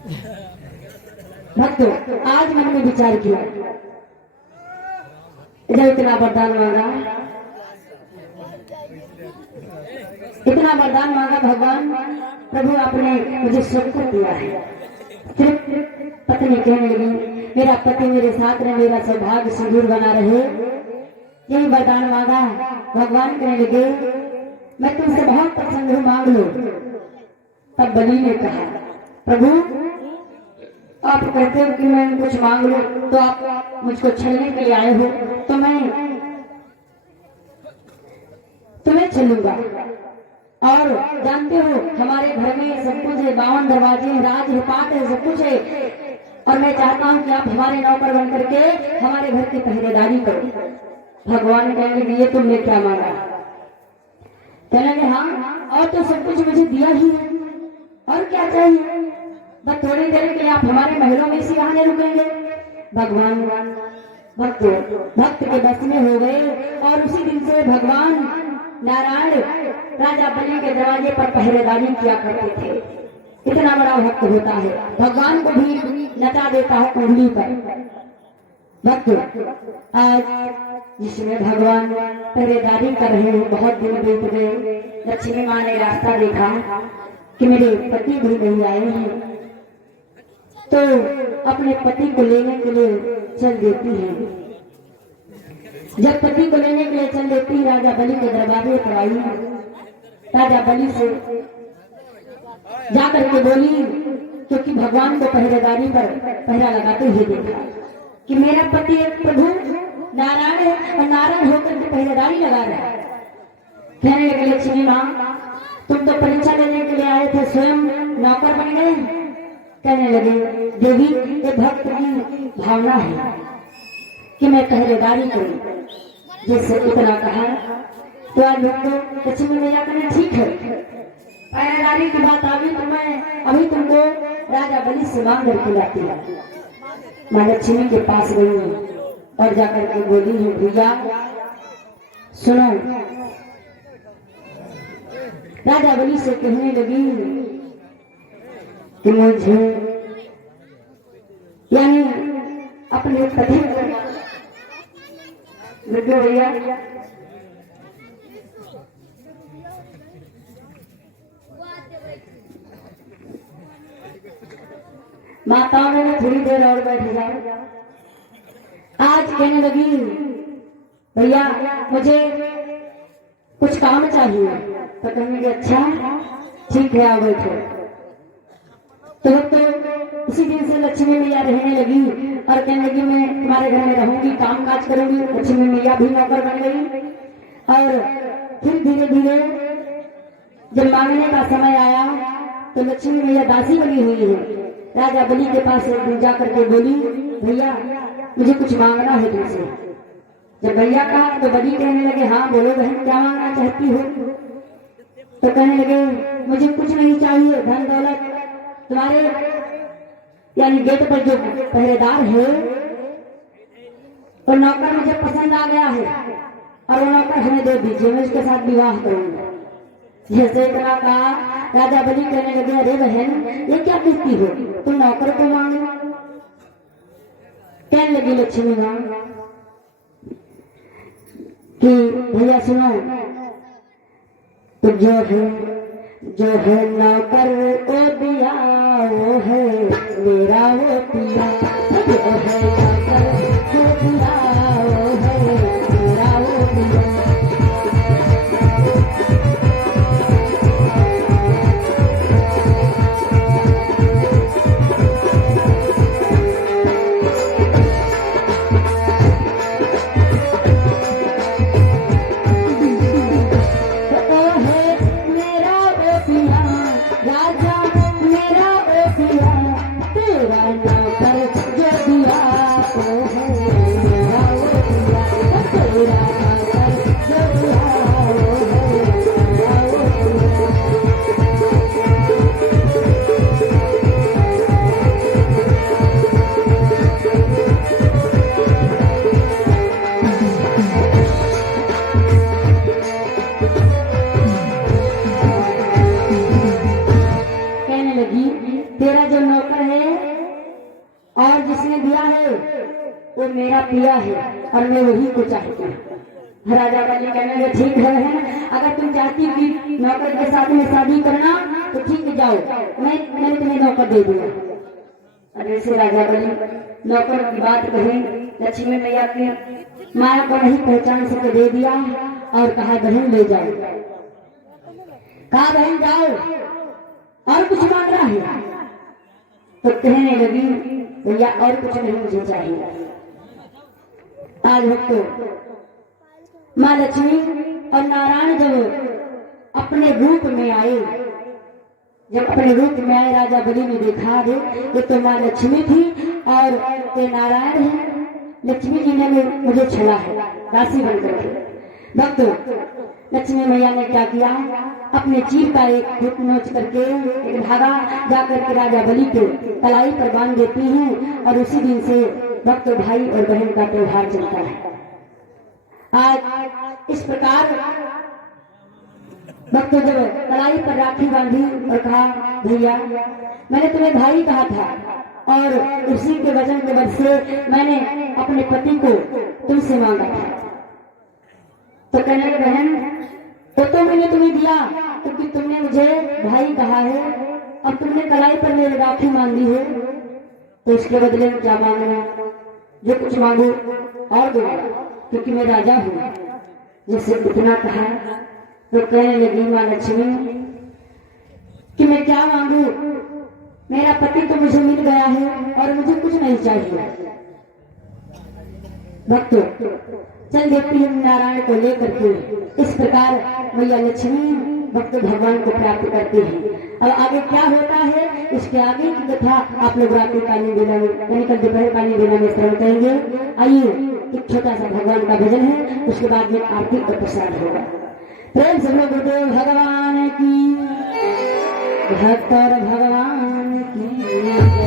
भक्तों, आज मन में विचार किया, जब इतना वरदान मांगा, इतना वरदान मांगा भगवान प्रभु, आपने मुझे सुख दिया है। फिर पत्नी कहने लगी, मेरा पति मेरे साथ रहे, मेरा सौभाग्य सुदूर बना रहे, यही वरदान मांगा। भगवान कहने लगे, मैं तुमसे बहुत पसंद हूँ, मांग लो। तब बलि ने कहा, प्रभु आप कहते हो कि मैं कुछ मांग लो, तो आप मुझको छलने के लिए आए हो, तो मैं तुम्हें छलूंगा। और जानते हो हमारे घर में सब कुछ है, 52 दरवाजे हैं, राज है, पाट है, सब कुछ है, और मैं चाहता हूँ कि आप हमारे नौकर बन करके हमारे घर की पहरेदारी करो। भगवान कहेंगे, ये तुमने क्या मांगा? कहेंगे, हाँ, और तो सब कुछ मुझे दिया ही है, और क्या चाहिए? बस थोड़ी देर के लिए आप हमारे महलों में इसी बहाने रुकेंगे। भगवान भक्त के बस में हो गए, और उसी दिन से भगवान नारायण राजा बलि के दरवाजे पर पहरेदारी किया करते थे। इतना बड़ा भक्त होता है, भगवान को भी नचा देता है उंगली पर। भक्त आज जिसमें भगवान पहरेदारी कर रहे हैं, बहुत दिन बीत गए, लक्ष्मी माँ ने रास्ता देखा कि मेरे पति भी नहीं आए हैं, तो अपने पति को लेने के लिए चल देती है। जब पति को लेने के लिए चल देती, राजा बलि के दरबारे पर आई। राजा बलि से जाकर के बोली, क्योंकि भगवान को पहरेदारी पर पहरा लगाते हुए देखा कि मेरा पति एक प्रभु नारायण है, और नारायण होकर के पहरेदारी लगा रहा है। कहने लगे, लक्ष्मी माँ तुम तो परीक्षा लेने के लिए आए थे, स्वयं नौकर बन गए। कहने लगे, देवी ये भक्त की भावना है कि मैं पहरेदारी करूं। जैसे इतना कहा तो आज तो लक्ष्मी मैया कहने, ठीक है, पहरेदारी की बात आ गई तो मैं अभी तुमको राजा बलि से मांग करके लाती हूँ। मैं लक्ष्मी के पास गई और जाकर के बोली हूँ, भैया सुनो। राजा बलि से कहने लगी कि मुझे यानी अपने पति भैया माताओं ने थोड़ी देर और बैठ जाओ। आज कहने लगी, भैया मुझे कुछ काम चाहिए। तो कहने लगे, अच्छा ठीक है, आओ बैठो। तो उसी दिन से लक्ष्मी मैया रहने लगी और कहने लगी, मैं तुम्हारे घर में रहूंगी, काम काज करूंगी। लक्ष्मी मैया भी नौकर बन गई। और फिर धीरे धीरे जब मांगने का समय आया तो लक्ष्मी मैया दासी बनी हुई है। राजा बलि के पास एक दिन जाकर के बोली, भैया मुझे कुछ मांगना है तुमसे। जब भैया कहा तो बलि कहने लगे, हाँ बोलो बहन, क्या मांगना चाहती हो? तो कहने लगे, मुझे कुछ नहीं चाहिए, धन दौलत, तुम्हारे यानी गेट पर जो पहरेदार है वो नौकर मुझे पसंद आ गया है, और वो नौकर हमें दे दीजिए, मैं उसके साथ विवाह करूंगा। जैसे इतना कहा, राजा बलि कहने लगे, अरे बहन ये क्या कहती हो, तुम नौकर को मांगो। कहने लगी लक्ष्मी माँ कि भैया सुनो, तो जो है नौकर वो दिया, वो है मेरा वो पिया। जो है नौकर वो दिया, वो है मेरा वो पिया। राजा मेरा ओ पिया, तेरा तेरा जो नौकर है और जिसने दिया है वो मेरा पिया है और मैं वही को चाहती हूँ। राजा बलि कहने लगे ठीक है, अगर तुम चाहती हो कि नौकर के साथ में शादी करना तो ठीक है, जाओ, मैंने तुम्हें नौकर दे दिया। और ऐसे राजा बलि नौकर की बात कहे, लक्ष्मी मैया की माया को नहीं पहचान सके दे दिया और कहा बहन ले जाओ। कहा बहन जाओ और कुछ मांग रहा है तो कहने लगी भैया और कुछ नहीं मुझे चाहिए। आज भक्तों माँ लक्ष्मी और नारायण जब अपने रूप में आए, जब अपने रूप में आए राजा बलि ने देखा रे ये तो माँ लक्ष्मी थी और ये नारायण है। लक्ष्मी जी ने मुझे छुड़ा है राशि बनकर के। भक्तों लक्ष्मी मैया ने क्या किया, अपने चीर का एक हुक नोच करके एक धागा जाकर के राजा बलि के कलाई पर बांध देती हैं और उसी दिन से भक्तों भाई और बहन का त्योहार चलता है। आज इस प्रकार भक्तों जब कलाई पर राखी बांधी और कहा भैया मैंने तुम्हें भाई कहा था और उसी के वजन के वजह से मैंने अपने पति को तुमसे मांगा था। तो कहने लगे बहन तो मैंने तुम्हें दिया क्योंकि तुमने मुझे भाई कहा है, अब तुमने कलाई पर मेरी राखी मांगी है तो इसके बदले में क्या मांगना, जो कुछ मांगू और दूंगा क्योंकि मैं राजा हूँ। जैसे इतना कहा तो कहने लगी माँ लक्ष्मी कि मैं क्या मांगू, मेरा पति तो मुझे मिल गया है और मुझे कुछ नहीं चाहिए। भक्तों चल देखती है नारायण को लेकर के इस प्रकार मैया लक्ष्मी भक्त भगवान को प्राप्त करती है। अब आगे क्या होता है इसके आगे की कथा आप लोग रात्रि कालीन बेला में यानी कल दोपहर कालीन बेला में श्रवण करेंगे। आइए एक छोटा सा भगवान का भजन है, उसके बाद में आरती और प्रसाद होगा। प्रेम से गुरुदेव भगवान की, भक्त और भगवान की।